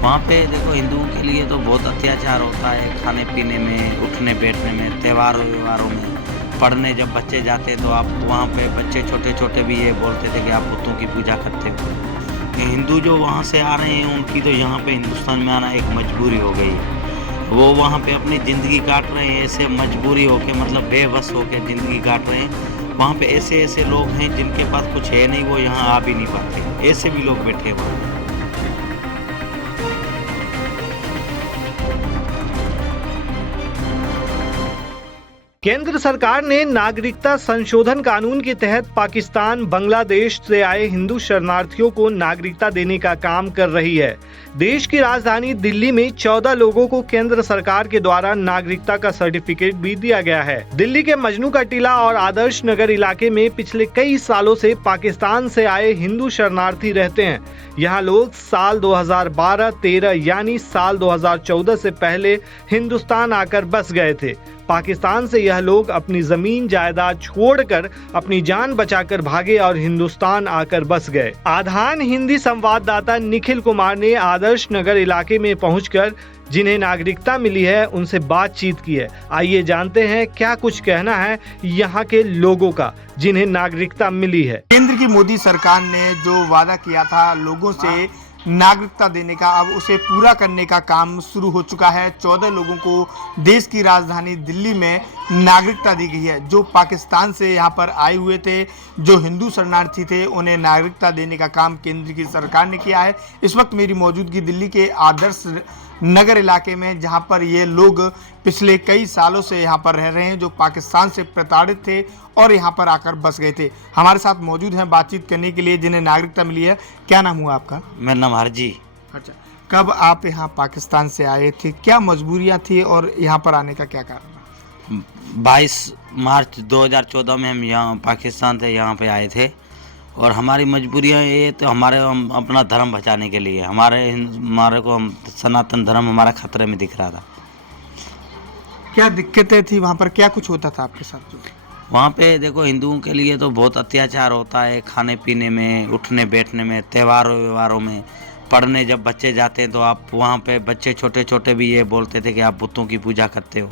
वहाँ पे देखो हिंदुओं के लिए तो बहुत अत्याचार होता है, खाने पीने में, उठने बैठने में, त्योहारों व्यवहारों में। पढ़ने जब बच्चे जाते हैं तो आप वहाँ पे बच्चे छोटे छोटे भी ये बोलते थे कि आप बुतों की पूजा करते हो। ये हिंदू जो वहाँ से आ रहे हैं उनकी तो यहाँ पे हिंदुस्तान में आना एक मजबूरी हो गई है। वो वहाँ पे अपनी ज़िंदगी काट रहे हैं, ऐसे मजबूरी होके मतलब बेबस होके ज़िंदगी काट रहे हैं। वहाँ पे ऐसे ऐसे लोग हैं जिनके पास कुछ है नहीं, वो यहाँ आ भी नहीं पाते, ऐसे भी लोग बैठे हैं वहाँ। केंद्र सरकार ने नागरिकता संशोधन कानून के तहत पाकिस्तान, बांग्लादेश से आए हिंदू शरणार्थियों को नागरिकता देने का काम कर रही है। देश की राजधानी दिल्ली में 14 लोगों को केंद्र सरकार के द्वारा नागरिकता का सर्टिफिकेट भी दिया गया है। दिल्ली के मजनू का टीला और आदर्श नगर इलाके में पिछले कई सालों से पाकिस्तान से आए हिंदू शरणार्थी रहते हैं। यहाँ लोग साल 2012-13 यानी साल 2014 से पहले हिंदुस्तान आकर बस गए थे। पाकिस्तान से यह लोग अपनी जमीन जायदाद छोड़कर अपनी जान बचाकर भागे और हिंदुस्तान आकर बस गए। आधान हिंदी संवाददाता निखिल कुमार ने आदर्श नगर इलाके में पहुंचकर जिन्हें नागरिकता मिली है उनसे बातचीत की है। आइए जानते हैं क्या कुछ कहना है यहाँ के लोगों का जिन्हें नागरिकता मिली है। केंद्र की मोदी सरकार ने जो वादा किया था लोगों से नागरिकता देने का, अब उसे पूरा करने का काम शुरू हो चुका है। 14 लोगों को देश की राजधानी दिल्ली में नागरिकता दी गई है। जो पाकिस्तान से यहाँ पर आए हुए थे, जो हिंदू शरणार्थी थे, उन्हें नागरिकता देने का काम केंद्र की सरकार ने किया है। इस वक्त मेरी मौजूदगी दिल्ली के आदर्श नगर इलाके में, जहाँ पर ये लोग पिछले कई सालों से यहाँ पर रह रहे हैं, जो पाकिस्तान से प्रताड़ित थे और यहाँ पर आकर बस गए थे। हमारे साथ मौजूद हैं बातचीत करने के लिए जिन्हें नागरिकता मिली है। क्या नाम हुआ आपका? मेरा नाम हरजी। अच्छा, कब आप यहाँ पाकिस्तान से आए थे, क्या मजबूरियाँ थी और यहाँ पर आने का क्या कारण? 22 मार्च 2014 में हम यहाँ पाकिस्तान से यहाँ पे आए थे और हमारी मजबूरियाँ ये तो हम अपना धर्म बचाने के लिए हमारे को हम सनातन धर्म हमारा खतरे में दिख रहा था। क्या दिक्कतें थी वहाँ पर, क्या कुछ होता था आपके साथ? जो वहाँ पे देखो हिंदुओं के लिए तो बहुत अत्याचार होता है, खाने पीने में, उठने बैठने में, त्योहारों व्यवहारों में। पढ़ने जब बच्चे जाते हैं तो आप वहाँ पे बच्चे छोटे छोटे भी ये बोलते थे कि आप बुतों की पूजा करते हो।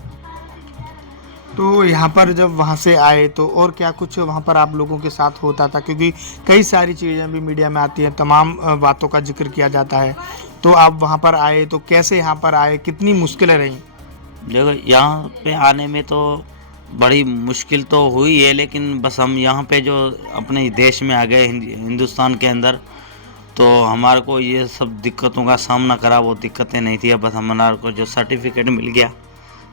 तो यहाँ पर जब वहाँ से आए तो और क्या कुछ वहाँ पर आप लोगों के साथ होता था? क्योंकि कई सारी चीज़ें भी मीडिया में आती हैं, तमाम बातों का जिक्र किया जाता है। तो आप वहाँ पर आए तो कैसे यहाँ पर आए, कितनी मुश्किलें रहीं? देखो यहाँ पे आने में तो बड़ी मुश्किल तो हुई है, लेकिन बस हम यहाँ पे जो अपने देश में आ गए हिंदुस्तान के अंदर, तो हमारे को ये सब दिक्कतों का सामना करा, वो दिक्कतें नहीं थी। बस हमारे को जो सर्टिफिकेट मिल गया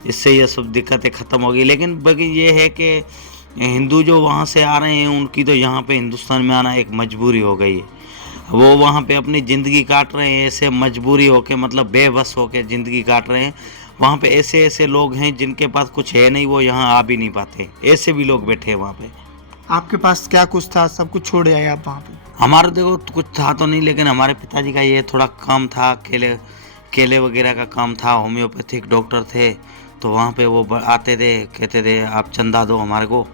इससे ये सब दिक्कतें ख़त्म हो गई। लेकिन बाकी ये है कि हिंदू जो वहाँ से आ रहे हैं उनकी तो यहाँ पे हिंदुस्तान में आना एक मजबूरी हो गई है। वो वहाँ पे अपनी ज़िंदगी काट रहे हैं, ऐसे मजबूरी होके मतलब बेबस होके ज़िंदगी काट रहे हैं। वहाँ पे ऐसे ऐसे लोग हैं जिनके पास कुछ है नहीं, वो यहाँ आ भी नहीं पाते, ऐसे भी लोग बैठे हैं वहाँ पे। आपके पास क्या कुछ था, सब कुछ छोड़ आए आप वहाँ पे? हमारा देखो कुछ था तो नहीं, लेकिन हमारे पिताजी का ये थोड़ा काम था, केले वगैरह का काम था, होम्योपैथिक डॉक्टर थे। तो वहाँ पे वो आते थे, कहते थे आप चंदा दो हमारे को।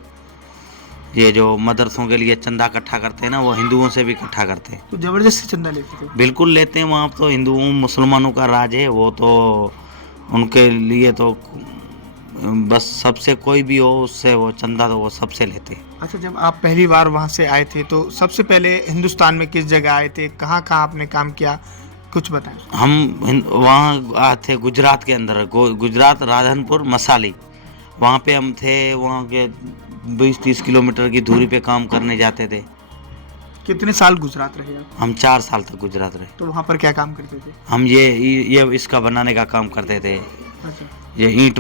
ये जो मदरसों के लिए चंदा इकट्ठा करते हैं ना, वो हिंदुओं से भी इकट्ठा करते हैं। तो ज़बरदस्ती चंदा लेते थे? बिल्कुल लेते हैं। वहाँ तो हिंदुओं मुसलमानों का राज है, वो तो उनके लिए तो बस सबसे कोई भी हो उससे वो चंदा तो वो सबसे लेते हैं। अच्छा, जब आप पहली बार वहाँ से आए थे तो सबसे पहले हिंदुस्तान में किस जगह आए थे, कहाँ कहाँ आपने काम किया, कुछ बताएं। हम वहाँ आए थे गुजरात के अंदर, गुजरात राधनपुर मसाली, वहाँ पे हम थे। वहाँ के 20-30 किलोमीटर की दूरी पे काम करने जाते थे। कितने साल गुजरात रहे आप? हम 4 साल तक गुजरात रहे। तो वहाँ पर क्या काम करते थे? हम ये इसका बनाने का काम करते थे। अच्छा, ये ईंट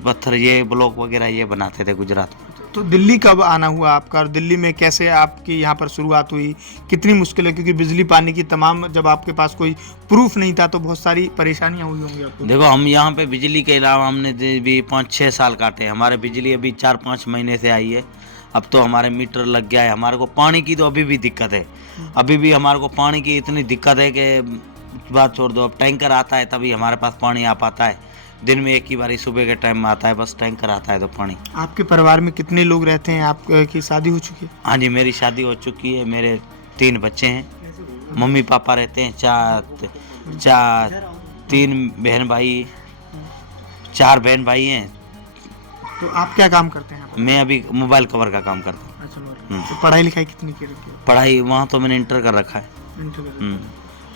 पत्थर, ये ब्लॉक वगैरह ये बनाते थे गुजरात में। तो दिल्ली कब आना हुआ आपका और दिल्ली में कैसे आपकी यहाँ पर शुरुआत हुई, कितनी मुश्किल है? क्योंकि बिजली पानी की तमाम, जब आपके पास कोई प्रूफ नहीं था तो बहुत सारी परेशानियाँ हुई होंगी आपको। देखो हम यहाँ पे बिजली के अलावा हमने भी 5-6 साल काटे। हमारे बिजली अभी 4-5 महीने से आई है। अब तो हमारे मीटर लग गया है। हमारे को पानी की तो अभी भी दिक्कत है, अभी भी हमारे को पानी की इतनी दिक्कत है कि बात छोड़ दो। अब टैंकर आता है तभी हमारे पास पानी आ पाता है। दिन में एक ही बारी सुबह के टाइम में आता है, बस टैंकर आता है तो पानी। आपके परिवार में कितने लोग रहते हैं? आपकी शादी हो चुकी है? हाँ जी, मेरी शादी हो चुकी है। मेरे 3 बच्चे हैं। मम्मी पापा रहते हैं, तीन बहन भाई, 4 बहन भाई हैं। तो आप क्या काम करते हैं यहाँ पर? मैं अभी मोबाइल कवर का काम करता हूँ। अच्छा, तो पढ़ाई लिखाई कितनी की रखी है? पढ़ाई वहाँ तो मैंने इंटर कर रखा है। हम्म।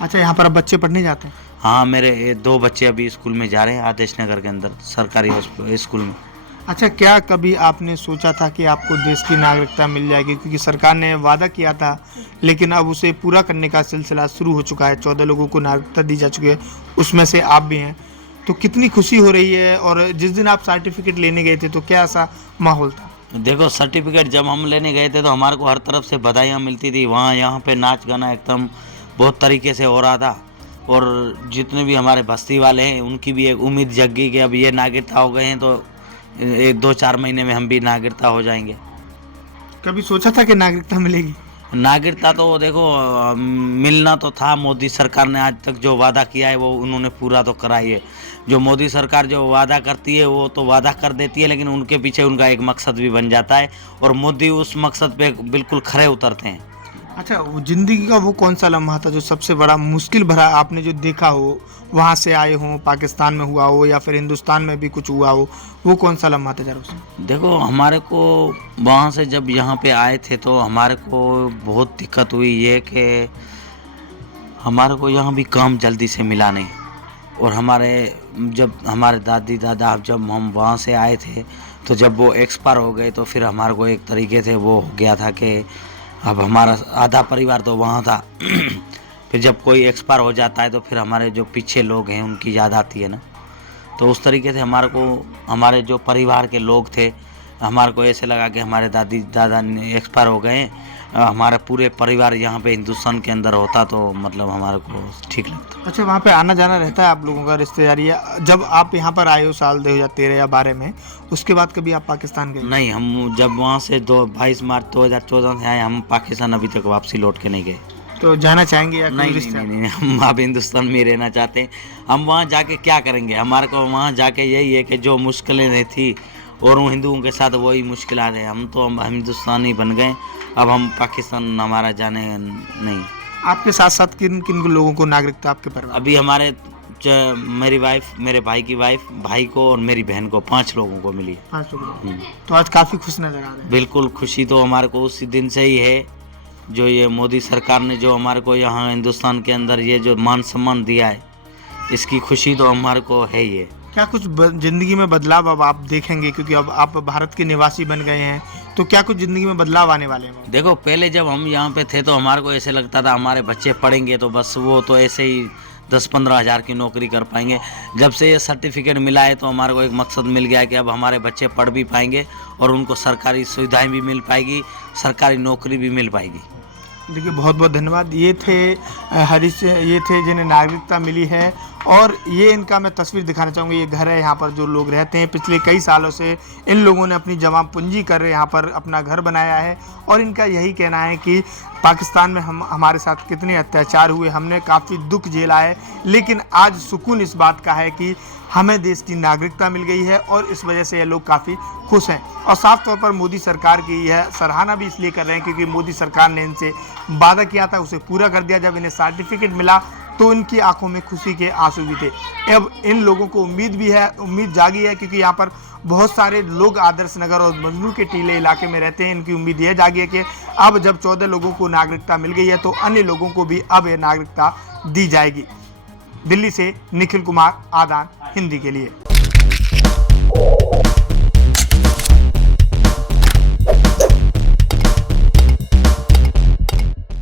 अच्छा, यहाँ पर अब बच्चे पढ़ने जाते हैं? हाँ, मेरे 2 बच्चे अभी स्कूल में जा रहे हैं, आदेश नगर के अंदर सरकारी स्कूल में। अच्छा, क्या कभी आपने सोचा था कि आपको देश की नागरिकता मिल जाएगी? क्योंकि सरकार ने वादा किया था, लेकिन अब उसे पूरा करने का सिलसिला शुरू हो चुका है। 14 लोगों को नागरिकता दी जा चुकी है, उसमें से आप भी हैं। तो कितनी खुशी हो रही है? और जिस दिन आप सर्टिफिकेट लेने गए थे तो क्या ऐसा माहौल था? देखो, सर्टिफिकेट जब हम लेने गए थे तो हमारे को हर तरफ से बधाइयाँ मिलती थी। वहाँ यहाँ पे नाच गाना एकदम बहुत तरीके से हो रहा था, और जितने भी हमारे बस्ती वाले हैं उनकी भी एक उम्मीद जग गई कि अब ये नागरिकता हो गए हैं तो 1-2-4 महीने में हम भी नागरिकता हो जाएंगे। कभी सोचा था कि नागरिकता मिलेगी? नागरिकता तो देखो मिलना तो था। मोदी सरकार ने आज तक जो वादा किया है वो उन्होंने पूरा तो करा ही है। जो मोदी सरकार जो वादा करती है वो तो वादा कर देती है, लेकिन उनके पीछे उनका एक मकसद भी बन जाता है, और मोदी उस मकसद पे बिल्कुल खरे उतरते हैं। अच्छा, वो जिंदगी का वो कौन सा लम्हा था जो सबसे बड़ा मुश्किल भरा आपने जो देखा हो, वहाँ से आए हो, पाकिस्तान में हुआ हो या फिर हिंदुस्तान में भी कुछ हुआ हो, वो कौन सा लम्हा था जरा उसमें? देखो, हमारे को वहाँ से जब यहाँ पे आए थे तो हमारे को बहुत दिक्कत हुई ये कि हमारे को यहाँ भी काम जल्दी से मिला नहीं, और जब हमारे दादी दादा जब हम वहाँ से आए थे तो जब वो एक्सपायर हो गए तो फिर हमारे को एक तरीके से वो हो गया था कि अब हमारा आधा परिवार तो वहाँ था। फिर जब कोई एक्सपायर हो जाता है तो फिर हमारे जो पीछे लोग हैं उनकी याद आती है ना। तो उस तरीके से हमारे जो परिवार के लोग थे, हमारे को ऐसे लगा कि हमारे दादी दादा एक्सपायर हो गए, हमारा पूरे परिवार यहाँ पे हिंदुस्तान के अंदर होता तो मतलब हमारे को ठीक लगता। अच्छा, वहाँ पे आना जाना रहता है आप लोगों का, रिश्तेदारी? जब आप यहाँ पर आए हो साल 2013 या 12 में, उसके बाद कभी आप पाकिस्तान गए? नहीं, हम जब वहाँ से 22 मार्च 2014 से आए, हम पाकिस्तान अभी तक वापसी लौट के नहीं गए। तो जाना चाहेंगे या नहीं, हम अब हिंदुस्तान में रहना चाहते हैं। हम वहाँ जाके क्या करेंगे? हमारे को वहाँ जाके यही है कि जो मुश्किलें थी और उन हिंदुओं के साथ वही मुश्किलात है। हम हिंदुस्तानी बन गए, अब हम पाकिस्तान हमारा जाने नहीं। आपके साथ साथ किन किन लोगों को नागरिकता आपके परिवार? अभी मेरी वाइफ, मेरे भाई की वाइफ, भाई को और मेरी बहन को 5 लोगों को मिली। 5 लोगों। तो आज काफ़ी खुश नजर आ रहे हैं। बिल्कुल, खुशी तो हमारे को उसी दिन से ही है जो ये मोदी सरकार ने जो हमारे को यहाँ हिंदुस्तान के अंदर ये जो मान सम्मान दिया है, इसकी खुशी तो हमारे को है ही है। क्या कुछ जिंदगी में बदलाव अब आप देखेंगे, क्योंकि अब आप भारत के निवासी बन गए हैं, तो क्या कुछ जिंदगी में बदलाव आने वाले हैं? देखो, पहले जब हम यहाँ पे थे तो हमारे को ऐसे लगता था हमारे बच्चे पढ़ेंगे तो बस वो तो ऐसे ही 10-15 हज़ार की नौकरी कर पाएंगे। जब से ये सर्टिफिकेट मिला है तो हमारे को एक मकसद मिल गया है कि अब हमारे बच्चे पढ़ भी पाएंगे और उनको सरकारी सुविधाएं भी मिल पाएगी, सरकारी नौकरी भी मिल पाएगी। देखिए, बहुत बहुत धन्यवाद। ये थे जिन्हें नागरिकता मिली है, और ये इनका मैं तस्वीर दिखाना चाहूँगा। ये घर है, यहाँ पर जो लोग रहते हैं, पिछले कई सालों से इन लोगों ने अपनी जमा पूंजी कर यहाँ पर अपना घर बनाया है, और इनका यही कहना है कि पाकिस्तान में हमारे साथ कितने अत्याचार हुए, हमने काफ़ी दुख झेला है, लेकिन आज सुकून इस बात का है कि हमें देश की नागरिकता मिल गई है, और इस वजह से ये लोग काफ़ी खुश हैं। और साफ तौर पर मोदी सरकार की यह सराहना भी इसलिए कर रहे हैं क्योंकि मोदी सरकार ने इनसे वादा किया था, उसे पूरा कर दिया। जब इन्हें सर्टिफिकेट मिला तो इनकी आंखों में खुशी के आंसू भी थे। अब इन लोगों को उम्मीद भी है, उम्मीद जागी है, क्योंकि यहाँ पर बहुत सारे लोग आदर्श नगर और मजनू के टीले इलाके में रहते हैं। इनकी उम्मीद यह जागी है कि अब जब 14 लोगों को नागरिकता मिल गई है तो अन्य लोगों को भी अब यह नागरिकता दी जाएगी। दिल्ली से निखिल कुमार, आदान हिंदी के लिए।